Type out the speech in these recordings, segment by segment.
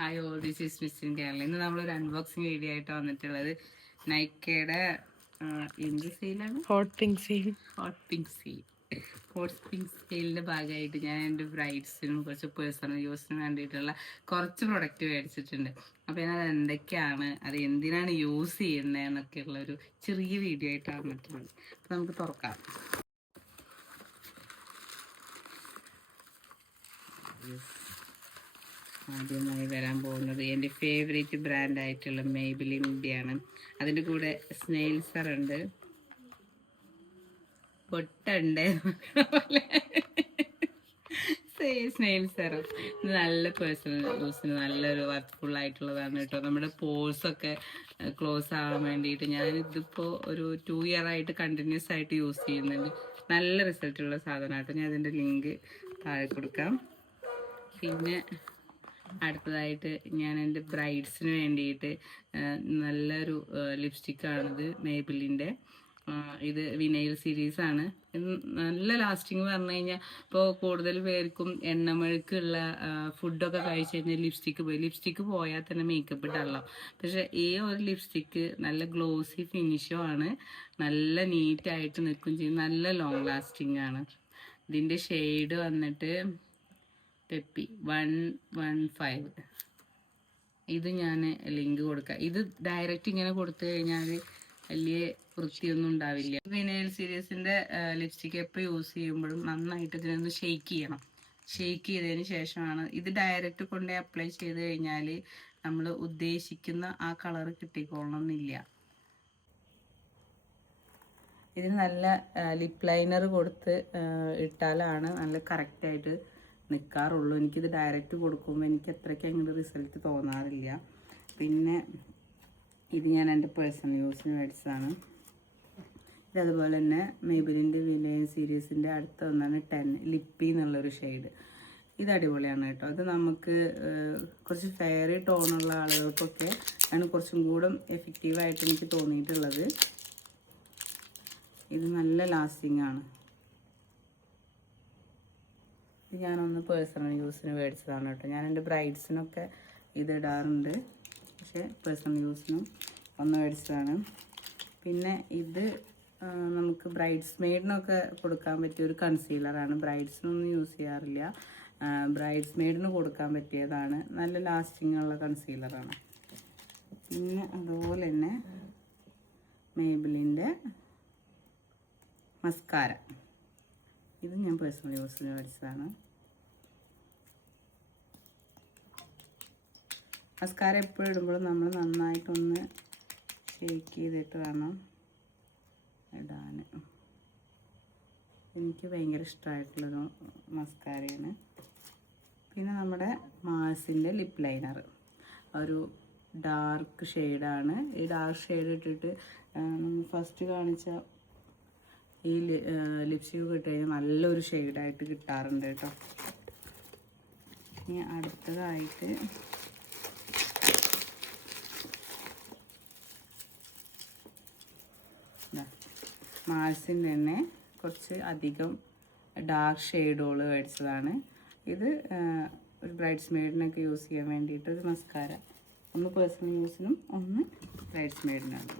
Hi all, this is miss in Kerala. ഇന്ന് നമ്മളൊരു unboxing video ആയിട്ട് വന്നിട്ടുള്ളത് നൈക്കയുടെ എന്ത് സെയിലാണ്? Hot pink sale. Hot pink സെയിലിൻ്റെ ഭാഗമായിട്ട് ഞാൻ എൻ്റെ ബ്രൈഡ്സിനും കുറച്ച് പേഴ്സണൽ യൂസിനും വേണ്ടിയിട്ടുള്ള കുറച്ച് പ്രൊഡക്റ്റ് മേടിച്ചിട്ടുണ്ട്. അപ്പോൾ ഞാൻ അത് എന്തൊക്കെയാണ്, അത് എന്തിനാണ് യൂസ് ചെയ്യുന്നത് എന്നൊക്കെയുള്ള ഒരു ചെറിയ വീഡിയോ ആയിട്ടാണ് വന്നിട്ടുള്ളത്. അപ്പോൾ നമുക്ക് തുറക്കാം. ആദ്യമായി വരാൻ പോകുന്നത് എൻ്റെ ഫേവറേറ്റ് ബ്രാൻഡായിട്ടുള്ള മെയ്ബിലിൻ്റെയാണ്. അതിൻ്റെ കൂടെ സ്നെയിൽസർ ഉണ്ട്, പൊട്ടുണ്ട്, സ്നെയിൽസറും. ഇത് നല്ല പേഴ്സണൽ യൂസിന് നല്ലൊരു വർക്ക്ഫുൾ ആയിട്ടുള്ളതാണ് കേട്ടോ. നമ്മുടെ പോഴ്സൊക്കെ ക്ലോസ് ആവാൻ വേണ്ടിയിട്ട് ഞാനിതിപ്പോൾ ഒരു 2 ഇയർ ആയിട്ട് കണ്ടിന്യൂസ് ആയിട്ട് യൂസ് ചെയ്യുന്നുണ്ട്. നല്ല റിസൾട്ടുള്ള സാധനമായിട്ട് ഞാൻ അതിൻ്റെ ലിങ്ക് താഴെ കൊടുക്കാം. പിന്നെ അടുത്തതായിട്ട് ഞാൻ എൻ്റെ ബ്രൈഡ്സിന് വേണ്ടിയിട്ട് നല്ലൊരു ലിപ്സ്റ്റിക്കാണിത്, മേബിലിൻ്റെ. ഇത് വിനൈൽ സീരീസാണ്. ഇത് നല്ല ലാസ്റ്റിങ് പറഞ്ഞു കഴിഞ്ഞാൽ ഇപ്പോൾ കൂടുതൽ പേർക്കും എണ്ണമെഴുക്കുള്ള ഫുഡൊക്കെ കഴിച്ച് കഴിഞ്ഞാൽ ലിപ്സ്റ്റിക്ക് പോയാൽ തന്നെ മേക്കപ്പ് ഇടണം. പക്ഷേ ഈ ഒരു ലിപ്സ്റ്റിക്ക് നല്ല ഗ്ലോസി ഫിനിഷും ആണ്, നല്ല നീറ്റായിട്ട് നിൽക്കുകയും ചെയ്യും, നല്ല ലോങ് ലാസ്റ്റിംഗ് ആണ്. ഇതിൻ്റെ ഷെയ്ഡ് വന്നിട്ട് പെപ്പി 115. ഇത് ഞാൻ ലിങ്ക് കൊടുക്കാം. ഇത് ഡയറക്റ്റ് ഇങ്ങനെ കൊടുത്തു കഴിഞ്ഞാൽ വലിയ വൃത്തിയൊന്നും ഉണ്ടാവില്ല. വിനൈൽ സീരീസിൻ്റെ ലിപ്സ്റ്റിക്ക് എപ്പോൾ യൂസ് ചെയ്യുമ്പോഴും നന്നായിട്ട് ഇതിനൊന്ന് ഷെയ്ക്ക് ചെയ്യണം. ഷെയ്ക്ക് ചെയ്തതിന് ശേഷമാണ് ഇത് ഡയറക്റ്റ് കൊണ്ട് അപ്ലൈ ചെയ്ത് കഴിഞ്ഞാൽ നമ്മൾ ഉദ്ദേശിക്കുന്ന ആ കളർ കിട്ടിക്കൊള്ളണം എന്നില്ല. ഇതിന് നല്ല ലിപ് ലൈനർ കൊടുത്ത് ഇട്ടാലാണ് നല്ല കറക്റ്റായിട്ട് നിൽക്കാറുള്ളൂ. എനിക്കിത് ഡയറക്റ്റ് കൊടുക്കുമ്പോൾ എനിക്ക് അത്രയ്ക്ക് അങ്ങോട്ട് റിസൾട്ട് തോന്നാറില്ല. പിന്നെ ഇത് ഞാൻ എൻ്റെ പേഴ്സണൽ യൂസിന് മേടിച്ചതാണ്. ഇതതുപോലെ തന്നെ മേബിലിൻ്റെ വിനൈൽ സീരീസിൻ്റെ അടുത്ത ഒന്നാണ് 10 ലിപ്പി എന്നുള്ളൊരു ഷെയ്ഡ്. ഇത് അടിപൊളിയാണ് കേട്ടോ. അത് നമുക്ക് കുറച്ച് ഫെയറി ടോണുള്ള ആളുകൾക്കൊക്കെ ആണ് കുറച്ചും കൂടെ എഫക്റ്റീവായിട്ട് എനിക്ക് തോന്നിയിട്ടുള്ളത്. ഇത് നല്ല ലാസ്റ്റിംഗ് ആണ്. ഇത് ഞാനൊന്ന് പേഴ്സണൽ യൂസിന് മേടിച്ചതാണ് കേട്ടോ. ഞാൻ എൻ്റെ ബ്രൈഡ്സിനൊക്കെ ഇത് ഇടാറുണ്ട്, പക്ഷേ പേഴ്സണൽ യൂസിനും ഒന്ന് മേടിച്ചതാണ്. പിന്നെ ഇത് നമുക്ക് ബ്രൈഡ്സ് മെയ്ഡിനൊക്കെ കൊടുക്കാൻ പറ്റിയ ഒരു കൺസീലറാണ്. ബ്രൈഡ്സിനൊന്നും യൂസ് ചെയ്യാറില്ല, ബ്രൈഡ്സ് മെയ്ഡിന് കൊടുക്കാൻ പറ്റിയതാണ്. നല്ല ലാസ്റ്റിംഗ് ഉള്ള കൺസീലറാണ്. പിന്നെ അതുപോലെ തന്നെ മേബിലിൻ്റെ മസ്കാര, ഇത് ഞാൻ പേഴ്സണൽ യൂസിന് മേടിച്ചതാണ്. മസ്കാര എപ്പോഴും ഇടുമ്പോഴും നമ്മൾ നന്നായിട്ടൊന്ന് ഷേക്ക് ചെയ്തിട്ട് വേണം ഇടാൻ. എനിക്ക് ഭയങ്കര ഇഷ്ടമായിട്ടുള്ളൊരു മസ്കാരയാണ്. പിന്നെ നമ്മുടെ മാഴ്സിൻ്റെ ലിപ് ലൈനർ ഒരു ഡാർക്ക് ഷെയ്ഡാണ്. ഈ ഡാർക്ക് ഷെയ്ഡ് ഇട്ടിട്ട് ഫസ്റ്റ് കാണിച്ച ഈ ലിപ്സ്റ്റിക്ക് ഇട്ട് കഴിഞ്ഞാൽ നല്ലൊരു ഷെയ്ഡായിട്ട് കിട്ടാറുണ്ട് കേട്ടോ. ഇനി അടുത്തതായിട്ട് മാഴ്സിൻ്റെ തന്നെ കുറച്ച് അധികം ഡാർക്ക് ഷെയ്ഡുകൾ മേടിച്ചതാണ്. ഇത് ഒരു ബ്രൈഡ്സ് മെയ്ഡിനൊക്കെ യൂസ് ചെയ്യാൻ വേണ്ടിയിട്ട് ഒരു മസ്കാര, ഒന്ന് പേഴ്സണൽ യൂസിനും ഒന്ന് ബ്രൈഡ്സ് മെയ്ഡിനാണ്.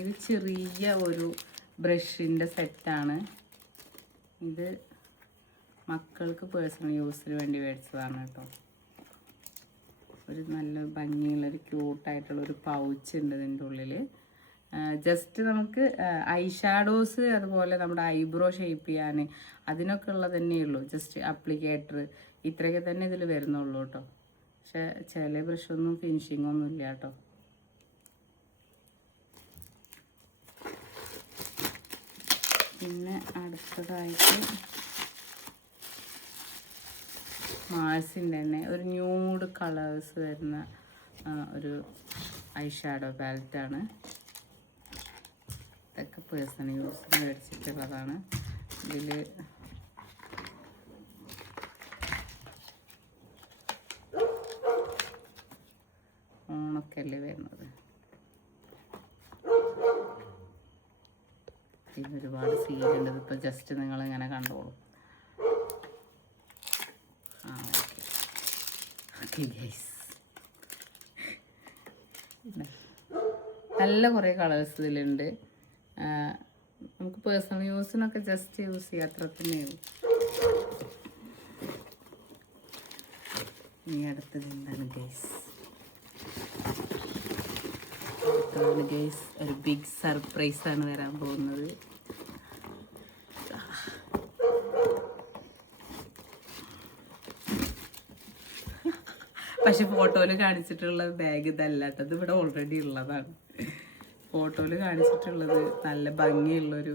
ഇത് ചെറിയ ഒരു ബ്രഷിൻ്റെ സെറ്റാണ്. ഇത് മക്കൾക്ക് പേഴ്സണൽ യൂസിന് വേണ്ടി മേടിച്ചതാണ് കേട്ടോ. ഒരു നല്ല ഭംഗിയുള്ളൊരു ക്യൂട്ടായിട്ടുള്ളൊരു പൗച്ച് ഉണ്ട് ഇതിൻ്റെ ഉള്ളിൽ. ജസ്റ്റ് നമുക്ക് ഐ ഷാഡോസ് അതുപോലെ നമ്മുടെ ഐബ്രോ ഷേപ്പ് ചെയ്യാൻ അതിനൊക്കെ ഉള്ളത് തന്നെയുള്ളൂ. ജസ്റ്റ് അപ്ലിക്കേറ്റർ ഇത്രയൊക്കെ തന്നെ ഇതിൽ വരുന്നുള്ളൂ കേട്ടോ. പക്ഷേ ചില ബ്രഷൊന്നും ഫിനിഷിങ്ങൊന്നും ഇല്ല കേട്ടോ. പിന്നെ അടുത്തതായിട്ട് മാഴ്സിൻ്റെ തന്നെ ഒരു ന്യൂഡ് കളേഴ്സ് വരുന്ന ഒരു ഐ ഷാഡോ പാലറ്റാണ്. ഇതൊക്കെ പേഴ്സണൽ യൂസിന് മേടിച്ചിട്ടുള്ളതാണ്. ഇതിൽ ഓണൊക്കെ അല്ലേ വരുന്നത്. ചെയ്യുന്ന ഒരുപാട് സീലുണ്ട്. ഇതിപ്പോൾ ജസ്റ്റ് നിങ്ങളിങ്ങനെ കണ്ടോളൂ. ആ ഓക്കെ ഓക്കെ ഗൈസ്, നല്ല കുറേ കളേഴ്സ് ഇതിലുണ്ട്. നമുക്ക് പേഴ്സണൽ യൂസിനൊക്കെ ജസ്റ്റ് യൂസ് ചെയ്യാം, അത്ര തന്നെയുള്ളൂ. ഇനി അടുത്തത് എന്താണ് ഗൈസ്? അടുത്തതാണ് ഗൈസ്, ഒരു ബിഗ് സർപ്രൈസാണ് വരാൻ പോകുന്നത്. പക്ഷെ ഫോട്ടോയിൽ കാണിച്ചിട്ടുള്ള ബാഗ് ഇതല്ല കേട്ടോ, ഇത് ഇവിടെ ഓൾറെഡി ഉള്ളതാണ്. ഫോട്ടോയിൽ കാണിച്ചിട്ടുള്ളത് നല്ല ഭംഗിയുള്ളൊരു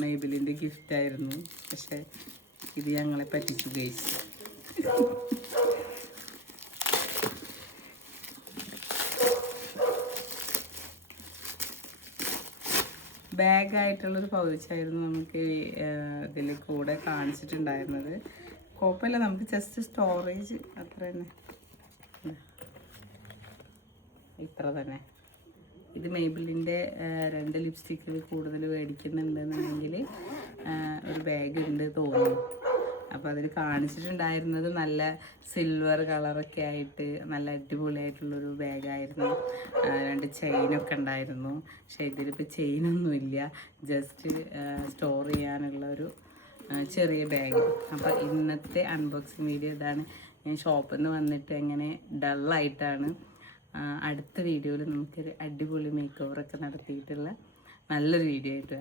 മെയ്ബിലിൻ്റെ ഗിഫ്റ്റായിരുന്നു. പക്ഷെ ഇത് ഞങ്ങളെ പറ്റിച്ചു ഗൈസ്. ബാഗായിട്ടുള്ളൊരു പൗച്ചായിരുന്നു നമുക്ക് ഇതിൽ കൂടെ കാണിച്ചിട്ടുണ്ടായിരുന്നത്. കുഴപ്പമില്ല, നമുക്ക് ജസ്റ്റ് സ്റ്റോറേജ് അത്ര തന്നെ, ഇത്ര തന്നെ. ഇത് മെയ്ബിലിൻ്റെ 2 ലിപ്സ്റ്റിക്കിൽ കൂടുതൽ മേടിക്കുന്നുണ്ടെന്നുണ്ടെങ്കിൽ ഒരു ബാഗ് ഉണ്ട് തോന്നുന്നു. അപ്പോൾ അതിൽ കാണിച്ചിട്ടുണ്ടായിരുന്നത് നല്ല സിൽവർ കളറൊക്കെ ആയിട്ട് നല്ല അടിപൊളിയായിട്ടുള്ളൊരു ബാഗായിരുന്നു. 2 ചെയിനൊക്കെ ഉണ്ടായിരുന്നു. പക്ഷേ ഇതിലിപ്പോൾ ചെയിനൊന്നുമില്ല, ജസ്റ്റ് സ്റ്റോർ ചെയ്യാനുള്ളൊരു ചെറിയ ബാഗ്. അപ്പോൾ ഇന്നത്തെ അൺബോക്സിങ് വീഡിയോ ഇതാണ്. ഞാൻ ഷോപ്പിൽ നിന്ന് വന്നിട്ട് എങ്ങനെ ഡള്ളായിട്ടാണ്. അടുത്ത വീഡിയോയിൽ നമുക്കൊരു അടിപൊളി മേക്ക് ഓവറൊക്കെ നടത്തിയിട്ടുള്ള നല്ലൊരു വീഡിയോ ആയിട്ട്